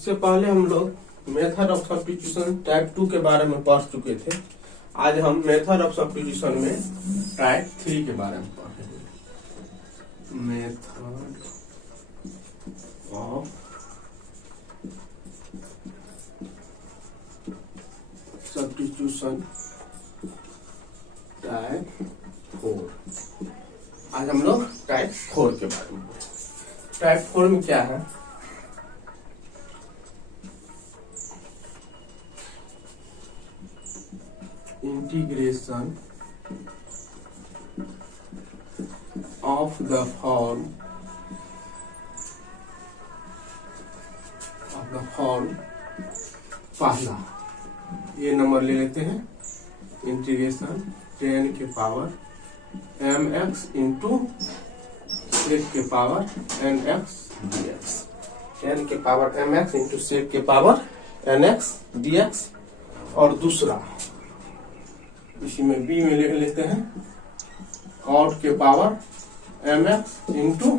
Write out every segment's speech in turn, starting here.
इससे पहले हम लोग मेथड ऑफ सब्स्टिट्यूशन टाइप 2 के बारे में पढ़ चुके थे। आज हम मेथड ऑफ सब्स्टिट्यूशन में टाइप 3 के बारे में पढ़ेंगे। Method of substitution type 4। आज हम लोग टाइप 4 के बारे में पढ़ेंगे। टाइप 4 में क्या है? इंटीग्रेशन ऑफ द फॉर्म पहला ये नंबर ले लेते हैं। इंटीग्रेशन 10 के पावर mx इंटू 6 के पावर nx dx। 10 के पावर mx इंटू 6 के पावर nx dx। और दूसरा इसी में b में ले लेते हैं cot के पावर mx इंटू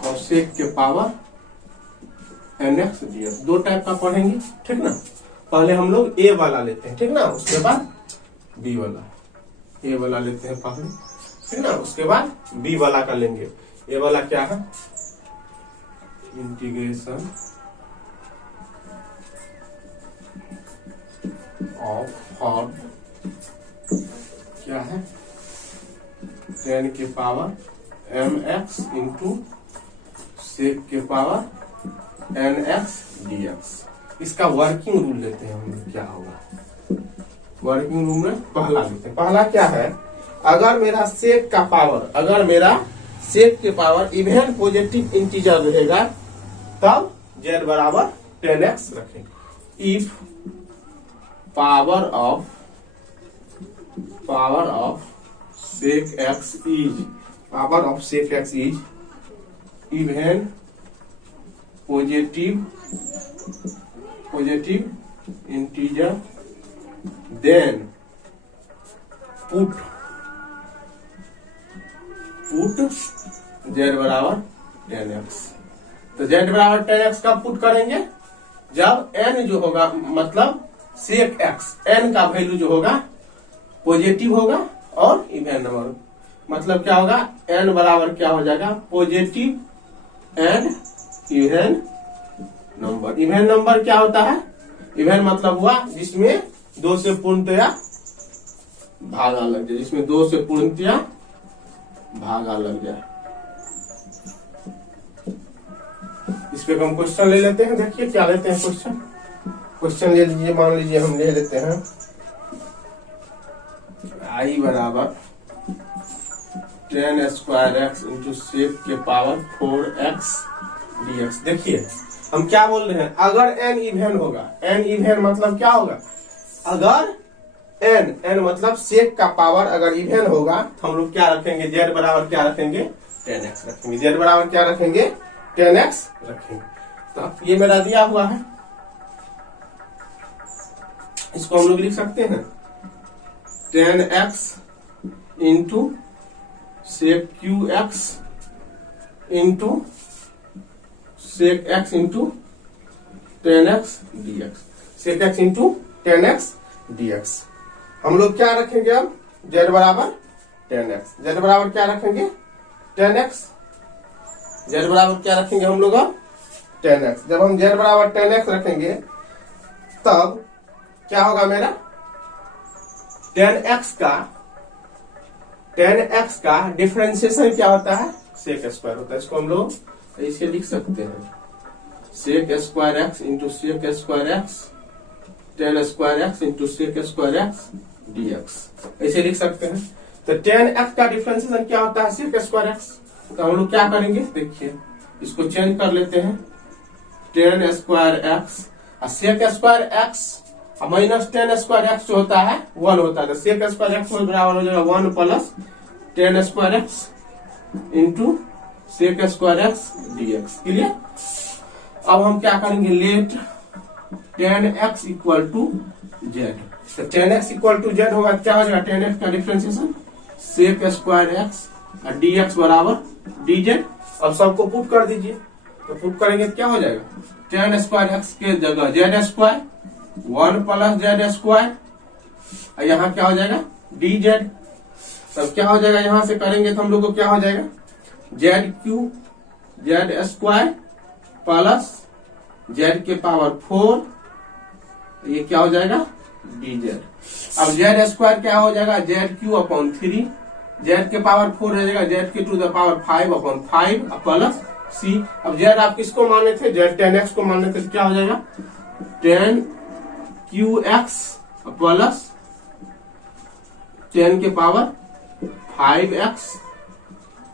और sec के पावर nx dx। दो टाइप का पढ़ेंगे, ठीक ना। पहले हम लोग a वाला लेते हैं, ठीक ना, उसके बाद b वाला। a वाला लेते हैं पहले, ठीक ना, उसके बाद b वाला का लेंगे। a वाला क्या है? इंटीग्रेशन ऑफ फॉर्म क्या है? 10 के पावर mx इंटू sec के पावर nx dx। इसका वर्किंग रूल लेते हैं हम लोग। क्या होगा वर्किंग रूल में? पहला लेते हैं। पहला क्या है? अगर मेरा सेक के पावर इवन पॉजिटिव इंटीजर रहेगा तब z बराबर 10x रखेंगे। If power of sec x is even positive integer then put z बराबर 10x। तो z बराबर 10x कब पुट करेंगे? जब n जो होगा, मतलब sec x, n का वैल्यू जो होगा पॉजिटिव होगा और इवन नंबर, मतलब क्या होगा? n बराबर क्या हो जाएगा? Positive and even number. Even number क्या होता है? इवन मतलब हुआ जिसमें 2 से पूर्णतया भागा लग जाए, जिसमें 2 से पूर्णतया भागा लग जाए। इस पे हम क्वेश्चन ले लेते हैं। देखिए क्या लेते हैं क्वेश्चन ले लीजिए। मान लीजिए हम ले लेते हैं i बराबर 10 स्क्वायर x इंटू सेक के पावर 4x dx। देखिए हम क्या बोल रहे हैं? अगर n इवन होगा, n इवन मतलब क्या होगा? अगर n मतलब सेक का पावर अगर इवन होगा तो हम लोग क्या रखेंगे? z बराबर क्या रखेंगे? 10x रखेंगे। z बराबर क्या रखेंगे? 10x रखेंगे। तो ये मेरा दिया हुआ है, इसको हम लोग लिख सकते हैं 10x into sec qx into sec x into 10x dx। Sec x into 10x dx। हम लोग क्या रखेंगे अब? z बराबर 10x। z बराबर क्या रखेंगे? 10x। z बराबर क्या रखेंगे हम लोग अब? 10x। जब हम z बराबर 10x रखेंगे तब क्या होगा मेरा? 10x का डिफरेंशिएशन क्या होता है? सेक स्क्वायर होता है। इसको हम लोग ऐसे लिख सकते हैं sec square x into sec square x 10 square x into sec square x dx। ऐसे लिख सकते हैं। तो 10x का डिफरेंशिएशन क्या होता है? Sec square x. तो हम लोग क्या करेंगे? देखिए इसको चेंज कर लेते हैं। 10 स्क्वायर एक्स और sec square x minus 10 square x जो होता है 1 होता है। तो सेक स्क्वायर एक्स बराबर हो जाएगा 1 plus 10 square x into sec square x dx। Clear? अब हम क्या करेंगे? Let 10x equal to z। तो 10x इक्वल टू z होगा, क्या हो जाएगा? 10x का डिफरेंशिएशन सेक स्क्वायर एक्स और dx बराबर dz। अब सबको पुट कर दीजिए। तो पुट करेंगे तो क्या हो जाएगा, टेन स्क्वायर एक्स के जगह Z square 1 plus Z square, यहाँ क्या हो जाएगा डी जेड। तब क्या हो जाएगा, यहां से करेंगे तो हम लोग को क्या हो जाएगा Z cube Z square plus Z के पावर 4, ये क्या हो जाएगा डी जेड। अब जेड स्क्वायर क्या हो जाएगा जेड क्यू अपॉन 3, जेड के पावर 4 हो जाएगा जेड के to the power 5 upon 5 plus C. अब जेड आप किसको माने थे, जेड 10x को माने थे, तो क्या हो जाएगा 10 QX प्लस 10 के पावर 5x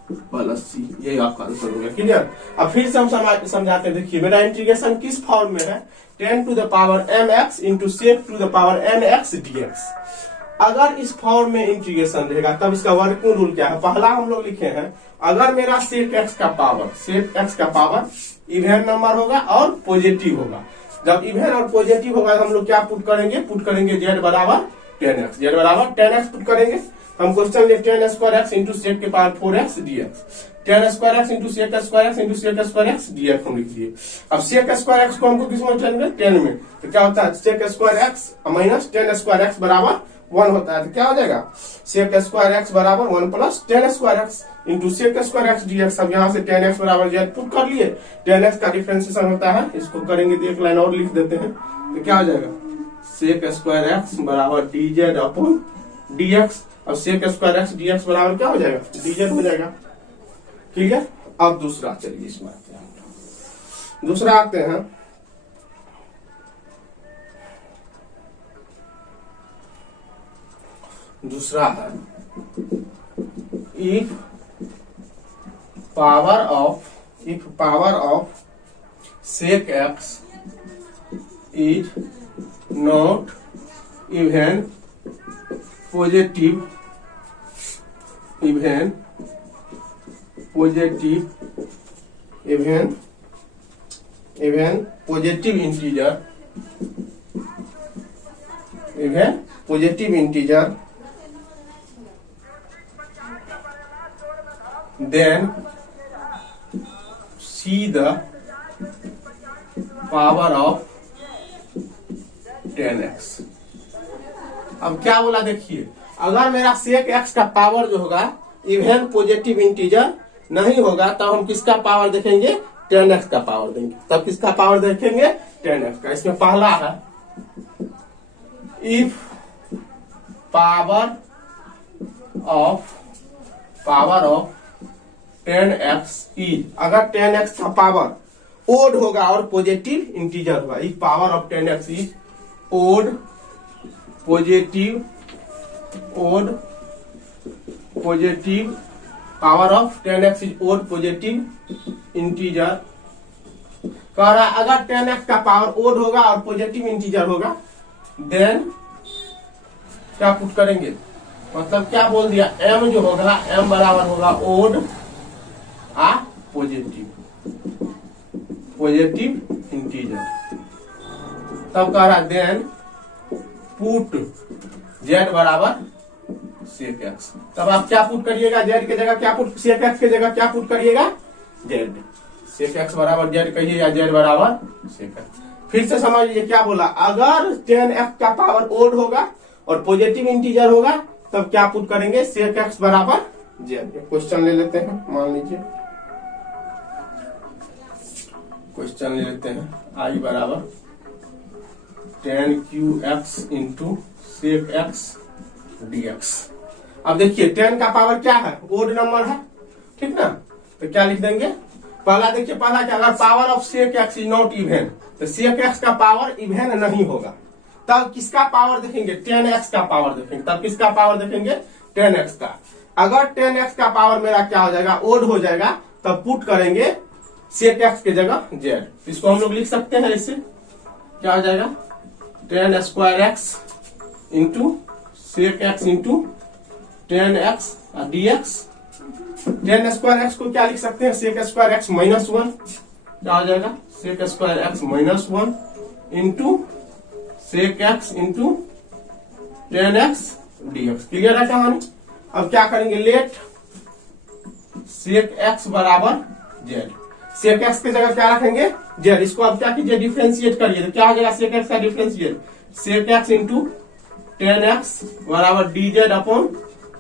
प्लस सी, यही आपका आंसर हो गया। क्लियर। अब फिर से हम समझाते हैं। देखिए मेरा इंटीग्रेशन किस फॉर्म में है, 10 to the power mx into sec to the power nx dx। अगर इस फॉर्म में इंटीग्रेशन रहेगा तब इसका वर्किंग रूल क्या है, पहला हम लोग लिखे हैं अगर मेरा सेक x का पावर इवन नंबर होगा और पॉजिटिव होगा, जब इवन और पॉजिटिव होगा तो हम लोग क्या पुट करेंगे z बराबर 10x, z बराबर 10x पुट करेंगे। हम क्वेश्चन में 10 स्क्वायर एक्स इंटू सेक के power 4x dx, 10 square x into sec square x into sec square x dx हम लिख दिए। अब सेक स्क्वायर एक्स को हमको किस में चलेंगे 10 में, तो क्या होता है sec square x minus 10 square x बराबर 1 होता है, तो क्या हो जाएगा सेक स्क्वायर एक्स बराबर 1 plus 10 square x into sec square x dx। अब यहाँ से 10x बराबर z पुट कर लिए, 10x का डिफरेंशिएशन होता है, इसको करेंगे तो एक लाइन और लिख देते हैं, तो क्या हो जाएगा सेक स्क्वायर एक्स बराबर dz अपॉन dx। अब सेक स्क्वायर एक्स dx बराबर क्या हो जाएगा dz हो जाएगा। क्लियर। अब दूसरा, चलिए इसमें आते हैं, दूसरा आते हैं। दूसरा है if power of sec x is not even positive integer then see the power of 10x। अब क्या बोला देखिए, अगर मेरा सेक x का पावर जो होगा इवन पॉजिटिव इंटीजर नहीं होगा तब हम किसका पावर देखेंगे 10x का पावर देंगे, तब किसका पावर देखेंगे 10x का। इसमें पहला है if power of 10x is, अगर 10x का पावर ओड होगा और पॉजिटिव इंटीजर होगा, if power of 10x is odd positive power of 10x is odd positive integer. कह रहा है अगर 10x का पावर ओड होगा और पॉजिटिव इंटीजर होगा देन क्या पुट करेंगे, मतलब क्या बोल दिया m जो होगा m बराबर होगा ओड पॉजिटिव इंटीजर। तब कह रहा देन पुट z बराबर सेक एक्स। तब आप क्या पुट करिएगा z के जगह क्या पुट, सेक एक्स के जगह क्या पुट करिएगा z, सेक एक्स बराबर z कहिए या z बराबर सेक एक्स। फिर से समझिए क्या बोला, अगर 10x का पावर ओड होगा और पॉजिटिव इंटीजर होगा तब क्या पुट करेंगे सेक एक्स बराबर z। क्वेश्चन ले लेते हैं, मान लीजिए क्वेश्चन ले लेते हैं i बराबर 10qx into sec x dx। अब देखिए 10 का पावर क्या है ओड नंबर है, ठीक ना, तो क्या लिख देंगे पहला, देखिए पहला क्या, अगर power of sec x is not even तो सेक एक्स का पावर इवन नहीं होगा, तब किसका पावर देखेंगे 10x का पावर देखेंगे, तब किसका पावर देखेंगे 10x का। अगर 10x का पावर मेरा क्या हो जाएगा ओड हो जाएगा तब पुट करेंगे सेक एक्स के जगह z। इसको हम लोग लिख सकते हैं इससे क्या हो जाएगा 10 square x into sec x into 10x dx। 10 square x को क्या लिख सकते हैं सेक स्क्वायर एक्स माइनस 1, क्या हो जाएगा sec square x minus 1 into sec x into 10x dx। Clear है कहानी। अब क्या करेंगे लेट सेक एक्स बराबर z। सेक एक्स की जगह क्या रखेंगे, जेड। इसको आप क्या कीजिए, डिफ्रेंशिएट करिए, तो क्या हो जाएगा सेक एक्स का differentiate, sec x into tan X बराबर D Z upon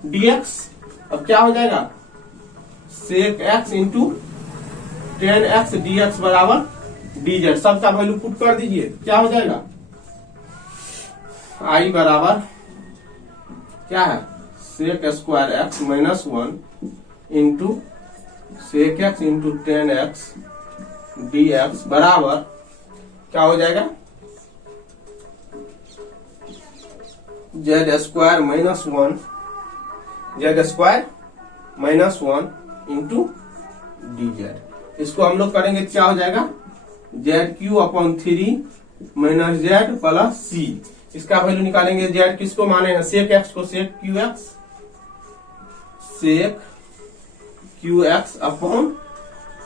D X. अब क्या हो जाएगा, sec x into tan X D X बराबर डी जेड। सबका वैल्यू पुट कर दीजिए, क्या हो जाएगा, आई बराबर क्या है, sec square x minus 1 into sec x into tan X D X बराबर क्या हो जाएगा, Z square minus 1, Z square minus 1 into D Z. इसको हम लोग करेंगे, क्या हो जाएगा, Z cube upon 3 minus Z plus C. इसका वैल्यू निकालेंगे, जेड किसको माने हैं, सेक एक्स को, sec cube X, sec cube x upon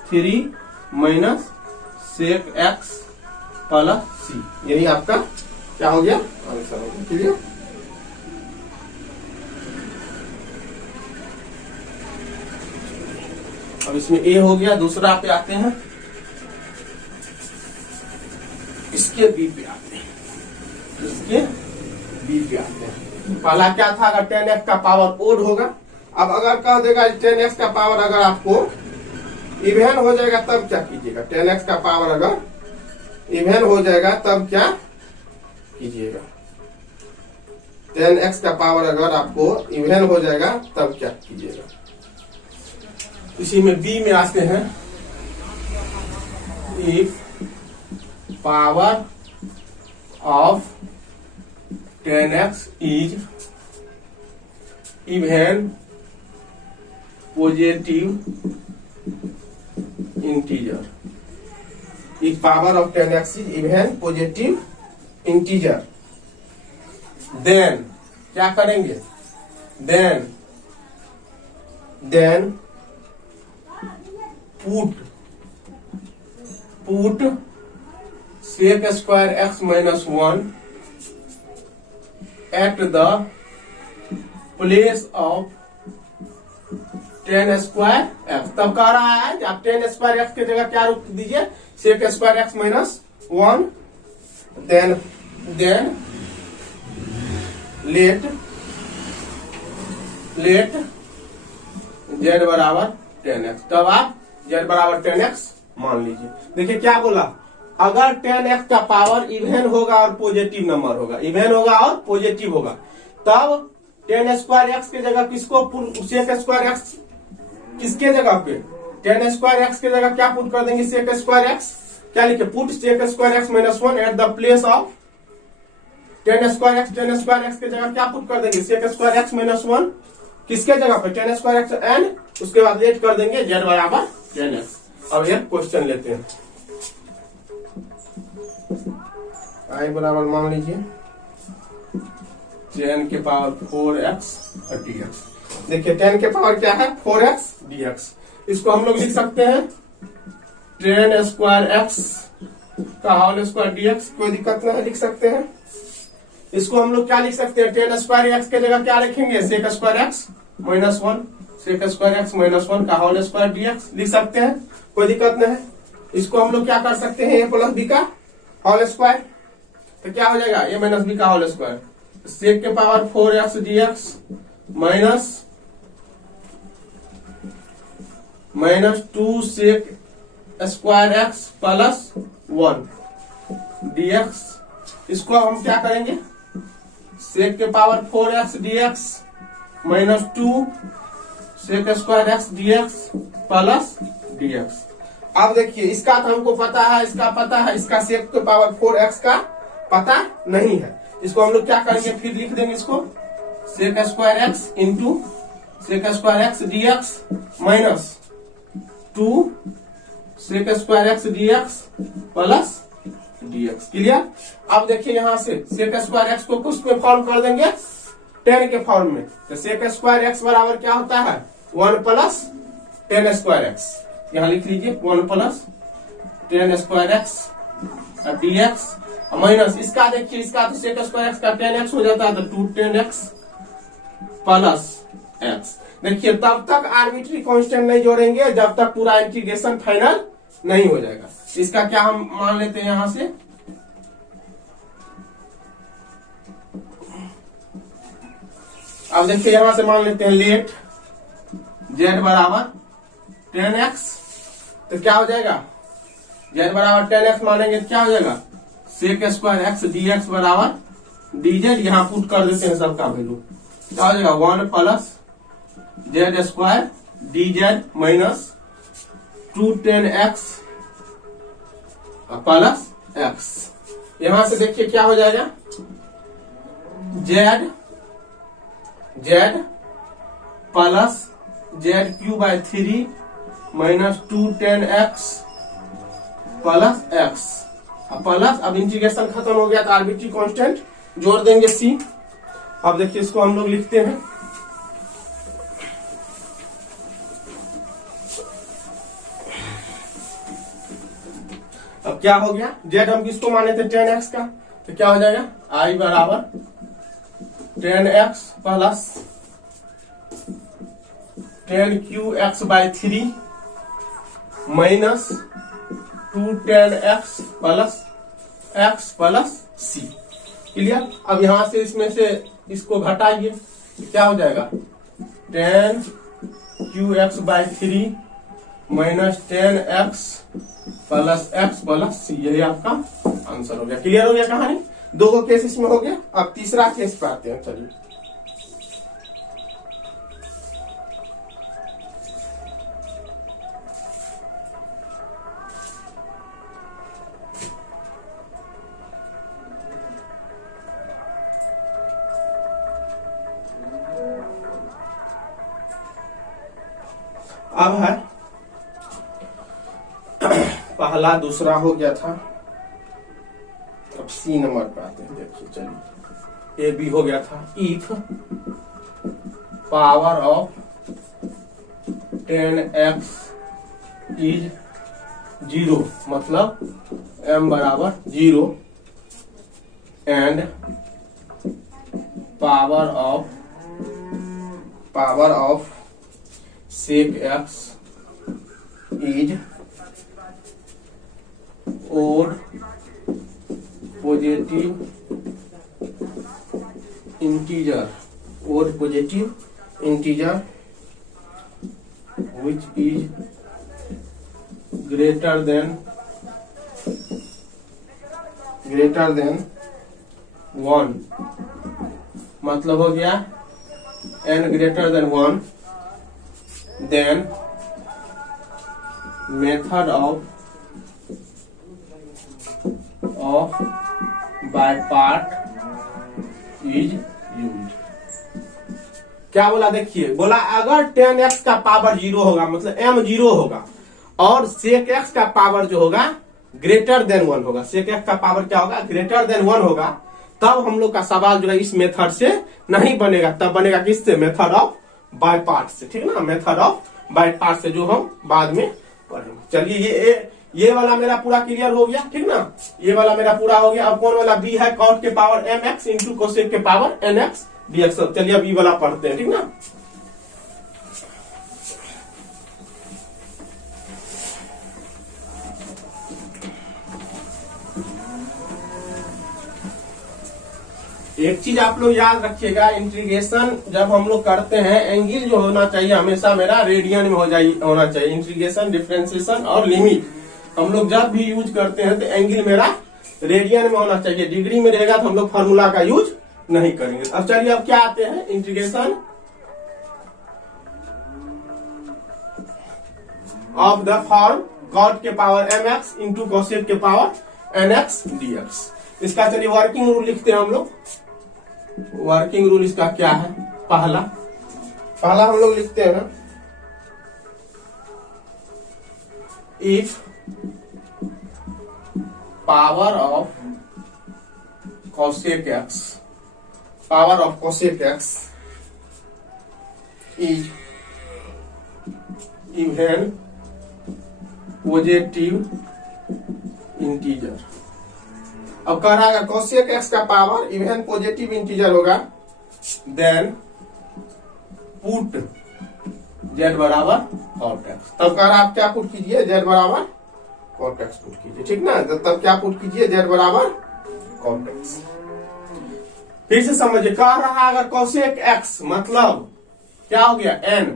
3 minus sec X plus C. यही आपका क्या हो गया, आंसर हो गया। क्लियर। अब इसमें ए हो गया। दूसरा पे आते हैं, इसके बी पे आते हैं, इसके बी पे आते हैं। पहला क्या था, अगर 10x का पावर ओड होगा। अब अगर कह देगा 10x का पावर अगर आपको इवेन हो जाएगा तब क्या कीजिएगा, 10x का पावर अगर इवेन हो जाएगा तब क्या कीजिएगा, 10x का पावर अगर आपको इवेन हो जाएगा तब क्या कीजिएगा। इसी में बी में आते हैं, if power of 10x is even positive integer, if power of 10x is even positive integer, then क्या करेंगे, then put sec square x minus 1 at the place of 10 square x. तब कह रहा है कि आप 10 स्क्वायर एक्स की जगह क्या रूप दीजिए, sec square x minus 1, then let z बराबर 10x। तब आप जेड बराबर 10x मान लीजिए। देखिए क्या बोला, अगर 10x का पावर इवन होगा और पॉजिटिव नंबर होगा, इवन होगा और पॉजिटिव होगा, तब 10 स्क्वायर एक्स की जगह किसको, सेक स्क्वायर एक्स किसके जगह पे, 10 स्क्वायर एक्स की जगह क्या पुट कर देंगे, सेक स्क्वायर एक्स। क्या लिखे, put sec square x minus 1 at the place of 10 square x. 10 square x की जगह क्या पुट कर देंगे, सेक स्क्वायर एक्स माइनस 1 किसके जगह पे, 10 स्क्वायर एक्स एंड उसके बाद लेट कर देंगे जेड बराबर 10x। अब एक क्वेश्चन लेते हैं, आई बराबर मान लीजिए 10 के पावर 4x और dx। देखिए 10 के पावर क्या है, 4x dx। इसको हम लोग लिख सकते हैं 10 स्क्वायर एक्स का होल स्क्वायर dx, कोई दिक्कत नहीं, लिख सकते हैं। इसको हम लोग क्या लिख सकते हैं, 10 स्क्वायर एक्स के जगह क्या रखेंगे, sec square x minus 1, sec square x minus 1 का होल स्क्वायर dx लिख सकते हैं, कोई दिक्कत नहीं है। इसको हम लोग क्या कर सकते हैं, a प्लस बी का होल स्क्वायर, तो क्या हो जाएगा, a माइनस बी का होल स्क्वायर, सेक के power 4x dx minus 2 sec square x plus 1 dx। इसको हम क्या करेंगे, सेक के power 4x dx minus 2 sec square x dx plus dx। अब देखिए इसका तो हमको पता है, इसका पता है, इसका सेक के पावर 4x का पता नहीं है। इसको हम लोग क्या करेंगे, फिर लिख देंगे इसको sec square x into sec square x dx minus 2 sec square x dx plus dx। Clear. अब देखिए यहां से सेक स्क्वायर एक्स को कुछ में फॉर्म कर देंगे, 10 के फॉर्म में, तो सेक स्क्वायर एक्स बराबर क्या होता है, 1 प्लस 10 स्क्वायर एक्स। यहां लिख लीजिए 1 plus 10 square x dx minus इसका, देखिए इसका तो सेक स्क्वायर एक्स का 10x हो जाता है, तो 2 10x प्लस x। देखिए तब तक आर्बिट्री कांस्टेंट नहीं जोड़ेंगे जब तक पूरा इंटीग्रेशन फाइनल नहीं हो जाएगा। इसका क्या हम मान लेते हैं यहां से, अब देखिए यहां से मान लेते हैं लेट z बराबर 10x, तो क्या हो जाएगा, z बराबर 10x मानेंगे तो क्या हो जाएगा, सेक स्क्वायर एक्स dx बराबर dz, यहां पुट कर देते हैं सबका वैल्यू, क्या हो जाएगा 1 plus z square dz minus 2 10x plus x। यहां से देखिए क्या हो जाएगा, z plus z³ 3 minus 2 10x plus x plus, अब इंटीग्रेशन खत्म हो गया तो आर्बिट्री कांस्टेंट जोड़ देंगे c। अब देखिए इसको हम लोग लिखते हैं, अब क्या हो गया, z हम किसको माने थे 10x का, तो क्या हो जाएगा i बराबर 10x plus 10qx/3 minus 2 10x plus x plus c। Clear. अब यहां से इसमें से इसको घटाइए, क्या हो जाएगा 10qx/3 minus 10x plus x plus c, यही आपका आंसर हो गया। क्लियर हो गया कहानी, दो केस इसमें हो गया। अब तीसरा केस पे आते हैं, चलिए अब है पहला दूसरा हो गया था, अब सी नंबर पे आते हैं। देखिए चलिए, ए बी हो गया था, if power of 10x is 0, मतलब m बराबर 0 and power of sec x is odd positive integer which is greater than 1, मतलब हो गया n greater than 1, then method of by part is used। क्या बोला, देखिए बोला अगर 10x का पावर 0 होगा, मतलब m 0 होगा, और sec x का पावर जो होगा ग्रेटर देन 1 होगा, sec x का पावर क्या होगा, ग्रेटर देन 1 होगा, तब हम लोग का सवाल जो है इस मेथड से नहीं बनेगा, तब बनेगा किससे, मेथड ऑफ बाय पार्ट से। ठीक ना, मेथड ऑफ बाय पार्ट से, जो हम बाद में पढ़ेंगे। चलिए ये वाला मेरा पूरा क्लियर हो गया, ठीक ना, ये वाला मेरा पूरा हो गया। अब कौन वाला बी है, कॉट के पावर mx इंटू कोसेक के पावर nx dx। चलिए अब ये वाला पढ़ते हैं, ठीक ना। एक चीज आप लोग याद रखिएगा, इंटीग्रेशन जब हम लोग करते हैं, एंगल जो होना चाहिए हमेशा मेरा रेडियन में होना चाहिए। इंटीग्रेशन, डिफरेंशिएशन और लिमिट हम लोग जब भी यूज करते हैं तो एंगल मेरा रेडियन में होना चाहिए। डिग्री में रहेगा तो हम लोग फार्मूला का यूज नहीं करेंगे। अब चलिए अब क्या आते हैं, integration of the form cot के पावर mx इंटू कोसेक के पावर nx dx। इसका चलिए वर्किंग रूल लिखते हैं हम लोग। वर्किंग रूल इसका क्या है, पहला हम लोग लिखते हैं ना, if power of cosec x is even positive integer. अब कह रहा है cosec x का पावर इवन पॉजिटिव इंटीजर होगा, देन पुट z बराबर cot x। तब कह रहा आप क्या पुट कीजिए, z बराबर cot x पुट कीजिए, ठीक ना। तो तब क्या पुट कीजिए, z बराबर cot x। फिर से समझिए, कह रहा है अगर cosec x मतलब क्या हो गया n,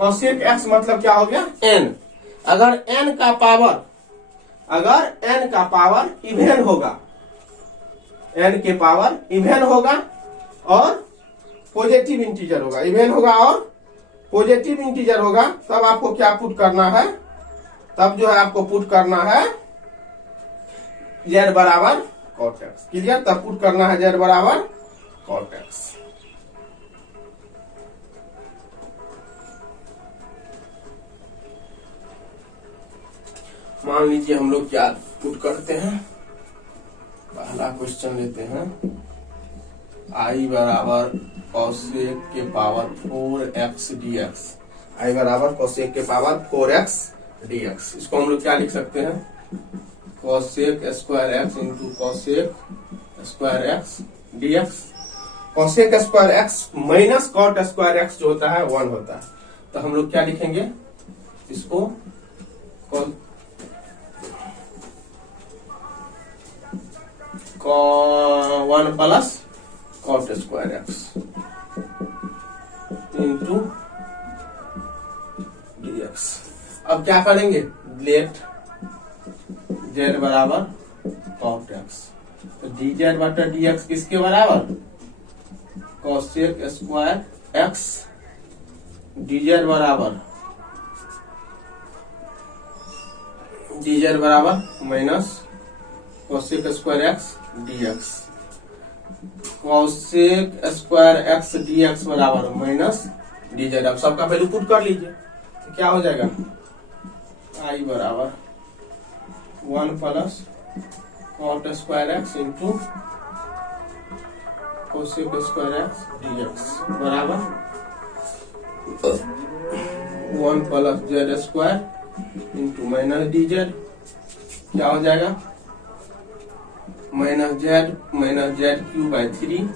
cosec x मतलब क्या हो गया n। अगर n का पावर इवेन होगा, n के पावर इवेन होगा और पॉजिटिव इंटीजर होगा, इवेन होगा और पॉजिटिव इंटीजर होगा, तब आपको क्या पुट करना है, तब जो है आपको पुट करना है z बराबर cot x। क्लियर, तब पुट करना है z बराबर cot x। मान लीजिए हम लोग क्या पुट करते हैं, पहला क्वेश्चन लेते हैं, i बराबर cosec के पावर 4x dx, i बराबर cosec के पावर 4x dx। इसको हम लोग क्या लिख सकते हैं, cosec square x into cosec square x dx। cosec square x minus cot square x जो होता है 1 होता है, तो हम लोग क्या लिखेंगे इसको, 1 plus cot square x into dx। अब क्या करेंगे, लेट z बराबर cot x, तो dz बटा dx किसके बराबर, cosec स्क्वायर x dz बराबर minus cosec square x dx। cosec square x dx बराबर माइनस dz। अब सबका वैल्यू पुट कर लीजिए, तो क्या हो जाएगा, i बराबर 1 plus cot square x into cosec square x dx बराबर 1 plus z square into minus dz। क्या हो जाएगा, minus Z cube by 3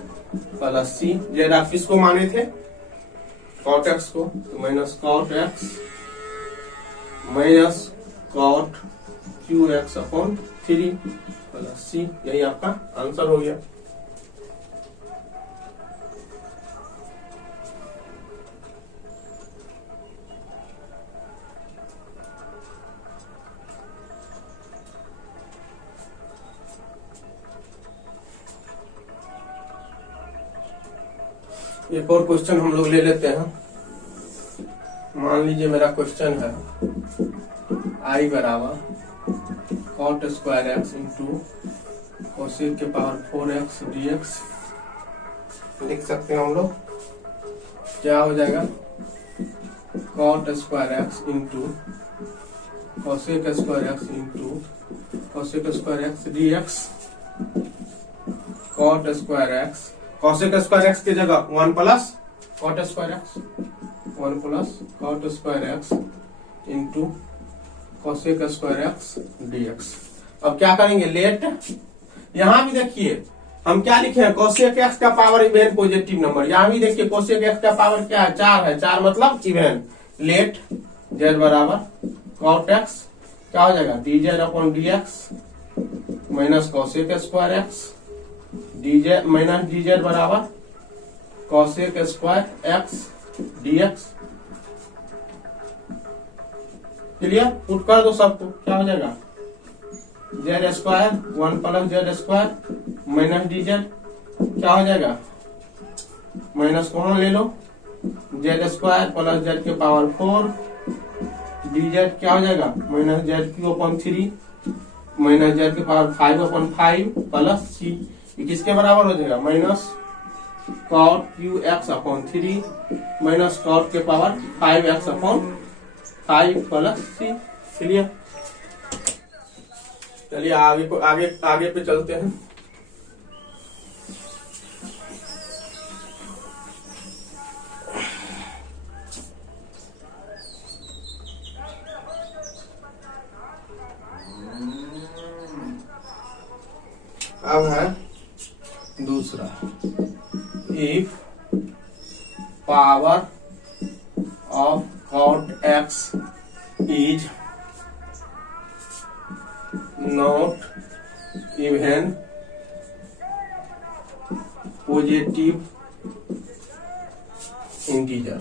plus C. जेड आप किसको माने थे, cot x को, तो minus cot x minus cot cube x upon 3 plus C. यही आपका आंसर हो गया। एक और क्वेश्चन हम लोग ले लेते हैं। मान लीजिए मेरा क्वेश्चन है i बराबर cot square x into cosec के पावर 4x dx लिख सकते हैं हम लोग। क्या हो जाएगा, cot square x into cosec square x into cosec square x dx। cot square x, cosec square x की जगह 1 plus cot square x, 1 plus cot square x into cosec square x dx। अब क्या करेंगे, late, यहां भी देखिए हम क्या लिखे हैं, cosec x का पावर इवेन पॉजिटिव नंबर। यहां भी देखिए cosec x का पावर क्या है, 4 है, 4 मतलब इवेन। लेट z बराबर cot x क्या हो जाएगा, dz upon dx minus cosec square x dz minus dz बराबर cosec square x dx। Clear, put कर दो सबको, क्या हो जाएगा, z square 1 plus z square minus dz। क्या हो जाएगा, माइनस कॉमन ले लो, z स्क्वायर प्लस z के पावर 4 dz। क्या हो जाएगा, minus z Q upon 3 minus z के पावर 5 अपॉन 5 प्लस c। किसके बराबर हो जाएगा, minus cot cube x upon 3 minus cot के power 5x upon 5 plus c। Clear, चलिए आगे पे चलते हैं। अब है दूसरा, if power of cot x is not even positive integer.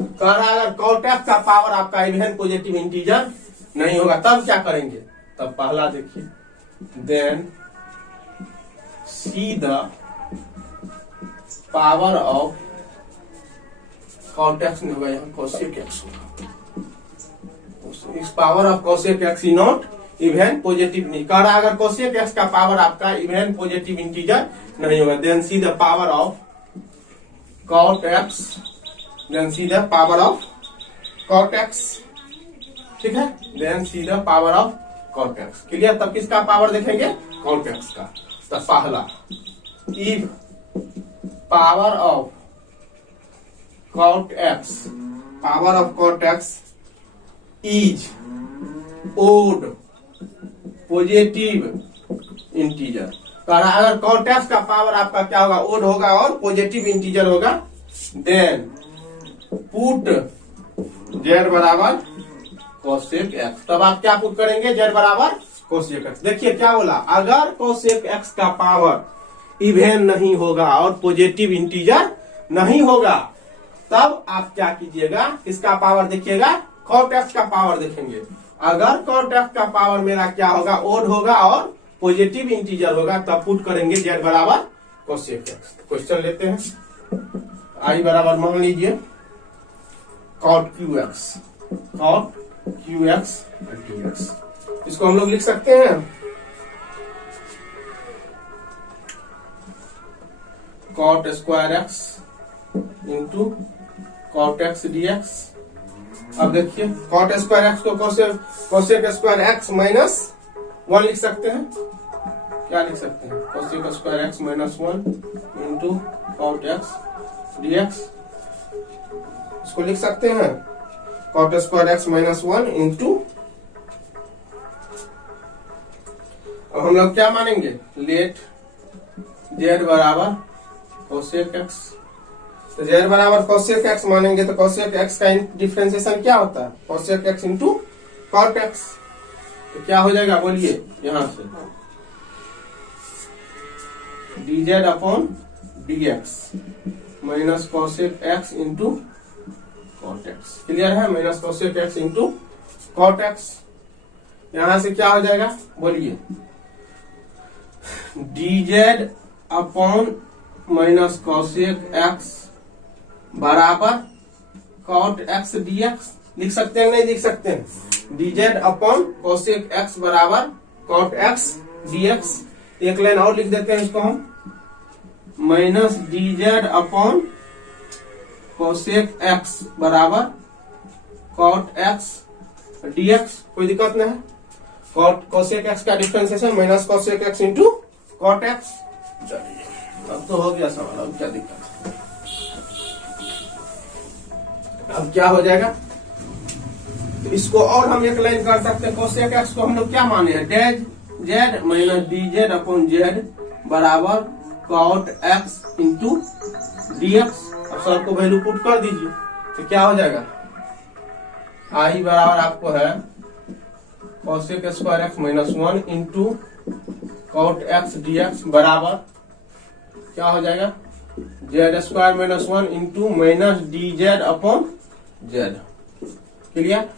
कह रहा है अगर cot f का पावर आपका इवन पॉजिटिव इंटीजर नहीं होगा तब क्या करेंगे? तब पहला देखिए, then see the power of cot x नहीं होगा, यहाँ cosec x होगा। इस power of cosec x is not even positive नहीं। कह रहा है अगर cosec x का पावर आपका इवन पॉजिटिव इंटीजर नहीं होगा, then see the power of cot x, then see the power of cot x, ठीक है, then see the power of cot x। Clear? तब किसका पावर देखेंगे? cot x का। तो पहला, if power of cot x, power of cot x is odd positive integer. कह रहा है अगर cot x का पावर आपका क्या होगा? ओड होगा और पॉजिटिव इंटीजर होगा, देन पुट z बराबर cosec x। तब आप क्या पुट करेंगे? z बराबर cosec x। देखिए क्या बोला, अगर cosec x का पावर इवन नहीं होगा और पॉजिटिव इंटीजर नहीं होगा तब आप क्या कीजिएगा? किसका पावर देखिएगा? cot x का पावर देखेंगे। अगर cot x का पावर मेरा क्या होगा? ओड होगा और पॉजिटिव इंटीजर होगा, तब पुट करेंगे z बराबर cosec x। क्वेश्चन लेते हैं, i बराबर मान लीजिए cot qx, cot qx dx। इसको हम लोग लिख सकते हैं cot square x into cot x dx। अब देखिए cot स्क्वायर x को cosec स्क्वायर x माइनस 1 लिख सकते हैं। क्या लिख सकते हैं? cosec square x minus 1 into cot x dx। इसको लिख सकते हैं cot square x minus 1 into, अब हम लोग क्या मानेंगे? लेट z बराबर cosec x। तो z बराबर cosec x मानेंगे तो cosec x का डिफरेंशिएशन क्या होता है? cosec x into cot x। तो क्या हो जाएगा बोलिए? यहां से dz upon dx minus cosec x into cot x। Clear है? Minus cosec x into cot x। यहां से क्या हो जाएगा बोलिए? dz upon minus cosec x बराबर cot x dx। लिख सकते हैं नहीं लिख सकते हैं? dz अपॉन cosec x बराबर cot x dx। एक लाइन और लिख देते हैं इसको हम, minus dz upon cosec x बराबर cot x dx। कोई दिक्कत नहीं है। cosec x का differentiation minus cosec x into cot x। चलिए अब तो हो गया सवाल, अब क्या दिक्कत है? अब क्या हो जाएगा? तो इसको और हम एक लाइन कर सकते हैं। cosec x को हम लोग क्या माने हैं? Days z minus dz upon z बराबर cot x इंटू dx। अब सबको वैल्यू पुट कर दीजिए तो क्या हो जाएगा? i बराबर आपको है cosec square x minus 1 into cot x dx बराबर क्या हो जाएगा? z square minus 1 into minus dz upon z। Clear?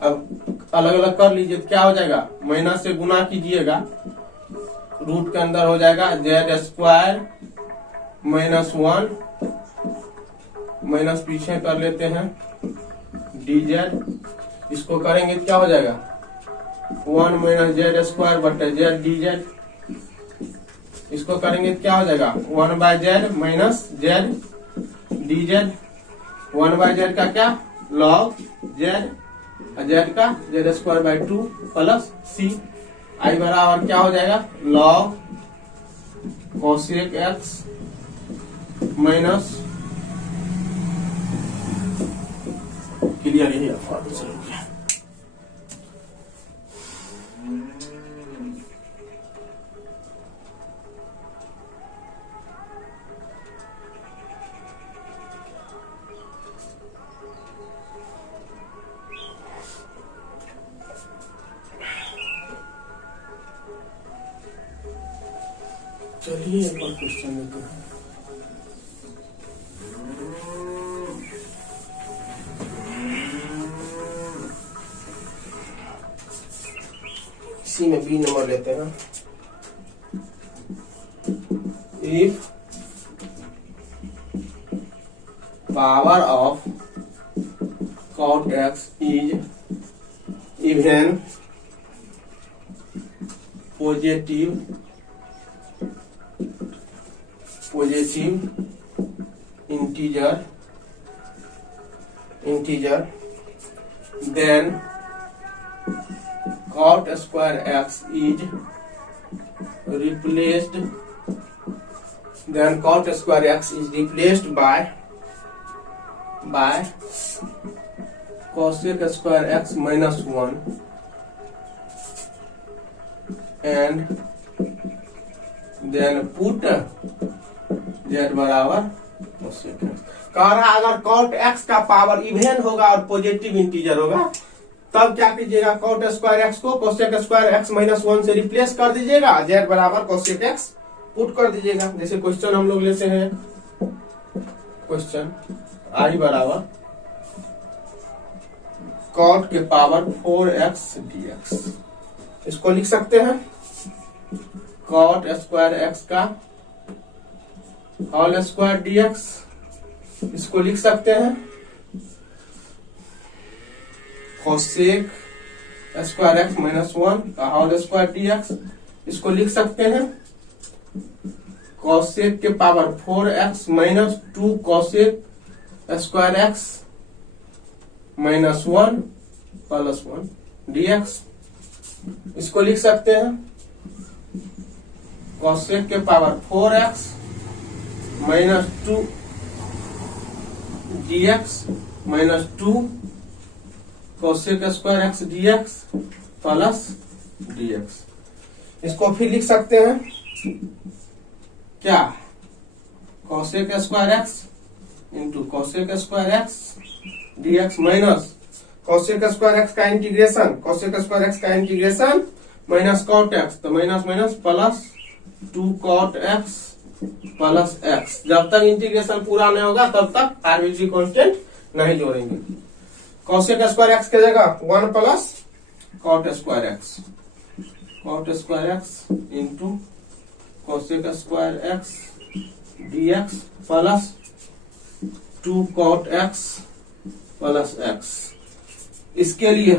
अब अलग अलग कर लीजिए तो क्या हो जाएगा? माइनस से गुना कीजिएगा, रूट के अंदर हो जाएगा z स्क्वायर माइनस 1 माइनस पीछे कर लेते हैं dz। इसको करेंगे तो क्या हो जाएगा? 1 माइनस z स्क्वायर बटे z dz। इसको करेंगे तो क्या हो जाएगा? 1 by z minus z dz। 1 by z का क्या? लॉग z, z का z square by 2 plus c। i बराबर क्या हो जाएगा? Log cosec x minus, clear? यही फॉर्मूला हो गया। चलिए एक और क्वेश्चन लेते हैं। इसी में बी नंबर लेते हैं। If power of cot x is even positive integer, then cot square x is replaced by cosec square x minus 1 and then put z बराबर cosec x। कह रहा अगर cot x का पावर इवेन होगा और positive integer होगा तब क्या कीजिएगा, cot स्क्वायर x को cosec स्क्वायर x माइनस 1 से रिप्लेस कर दीजिएगा, z बराबर cosec x पुट कर दीजिएगा। जैसे क्वेश्चन हम लोग लेते हैं, क्वेश्चन i बराबर cot के पावर 4x dx, इसको लिख सकते हैं cot स्क्वायर x का होल स्क्वायर dx, इसको लिख सकते हैं cosec स्क्वायर x माइनस 1 का होल स्क्वायर dx, इसको लिख सकते हैं cosec के power 4x minus 2 cosec square x minus 1 plus 1 dx, इसको लिख सकते हैं cosec के power 4x minus 2 dx minus 2 cosec square x dx plus dx, इसको फिर लिख सकते हैं क्या, cosec square x into cosec square x dx minus cosec square x का इंटीग्रेशन, cosec स्क्वायर x का इंटीग्रेशन माइनस cot x, तो minus minus plus 2 cot x plus x। जब तक इंटीग्रेशन पूरा नहीं होगा तब तक आर्बिट्री कांस्टेंट नहीं जोड़ेंगे। cosec स्क्वायर x की जगह 1 plus cot square x into cosec square x dx plus 2 cot x plus x। इसके लिए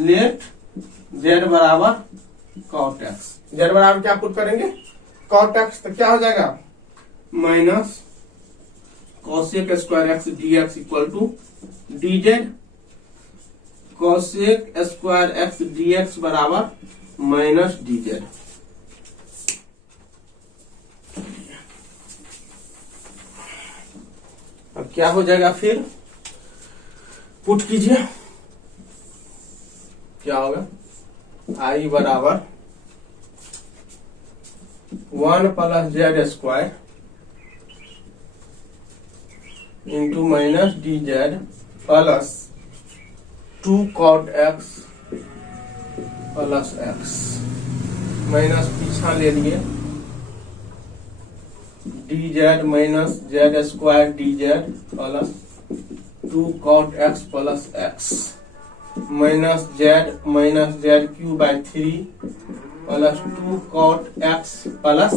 लेट z बराबर cot x, z बराबर क्या पुट करेंगे cot x, तो क्या हो जाएगा minus cosec square x dx equal to dz, cosec square x dx बराबर माइनस dz। अब क्या हो जाएगा, फिर पुट कीजिए, क्या होगा i बराबर 1 plus z square into minus dz plus 2 cot x plus x minus पीछा ले लिए dz minus z square dz plus 2 cot x plus x minus z cube by 3 plus 2 cot x plus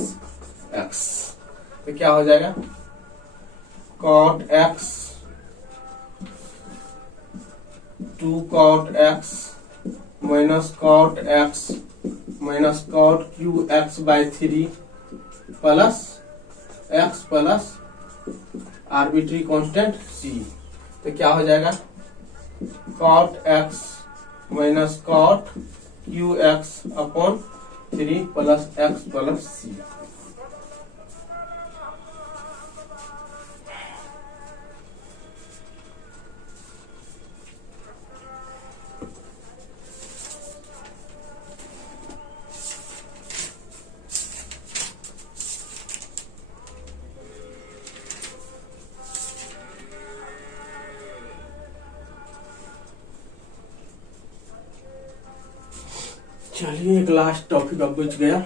x, तो क्या हो जाएगा cot x 2 cot x minus cot x minus cot cube x by 3 plus x plus arbitrary constant c, तो क्या हो जाएगा cot x minus cot cube x upon 3 plus x plus c। चलिए एक लास्ट टॉपिक अब बच गया,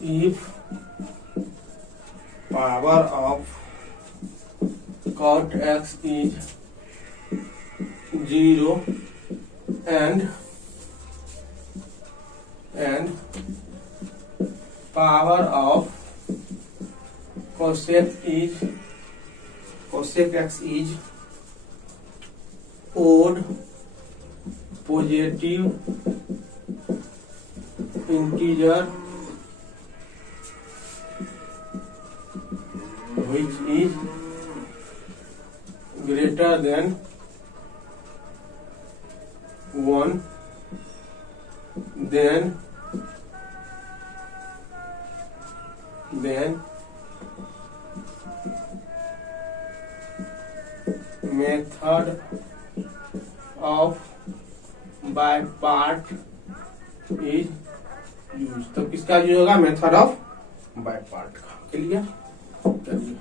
if power of cot x is 0 and power of cosec x is odd positive integer which is greater than 1, then method of by part is used। तो किसका use होगा? Method of by part का। Clear? चलिए